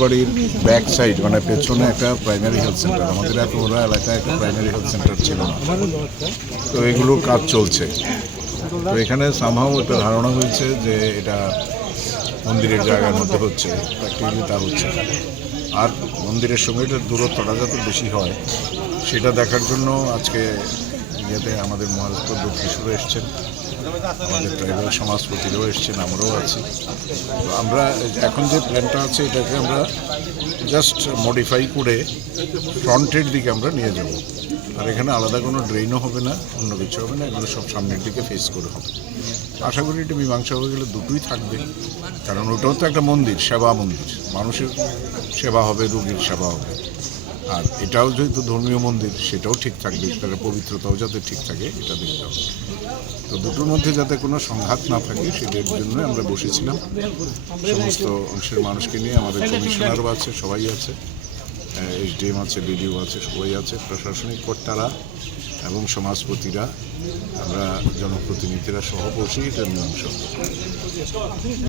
বাড়ির back side মানে পেছনে একটা প্রাইমারি হেলথ সেন্টার, আমাদের এত বড় এলাকায় একটা প্রাইমারি হেলথ সেন্টার ছিল না। তো এগুলো কাজ চলছে। তো এখানে সামহাও একটা ধারণা হয়েছে যে এটা মন্দিরের জায়গার মধ্যে হচ্ছে, প্র্যাকটিক্যালি তা হচ্ছে। আর মন্দিরের সঙ্গে এটার দূরত্বটা যাতে বেশি হয় সেটা দেখার জন্য আজকে ইয়েতে আমাদের মহারাষ্ট্র দক্ষিণেশ্বরে এসছেন, আমাদের ট্রাইবাল সমাজপতিরাও এসছেন, আমরাও আছি। তো আমরা এখন যে প্ল্যানটা আছে এটাকে আমরা জাস্ট মডিফাই করে ফ্রন্টের দিকে আমরা নিয়ে যাব। আর এখানে আলাদা কোনো ড্রেনও হবে না, অন্য কিছু হবে না, এগুলো সব সামনের দিকে ফেস করে হবে। আশা করি এটা মীমাংসা হয়ে গেলে দুটোই থাকবে, কারণ ওটাও তো একটা মন্দির, সেবা মন্দির, মানুষের সেবা হবে, রোগীর সেবা হবে। আর এটাও যেহেতু ধর্মীয় মন্দির, সেটাও ঠিক থাকবে, সেটার পবিত্রতাও যাতে ঠিক থাকে এটা দেখতে হবে। তো দুটোর মধ্যে যাতে কোনো সংঘাত না থাকে সেটার জন্য আমরা বসেছিলাম। সমস্ত অংশের মানুষকে নিয়ে, আমাদের কমিশনারও আছে, সবাই আছে, এসডিএম আছে, বিডিও আছে, সবাই আছে, প্রশাসনিক কর্তারা এবং সমাজপতিরা, আমরা জনপ্রতিনিধিরা সহ বসেই এটা মীমাংসা।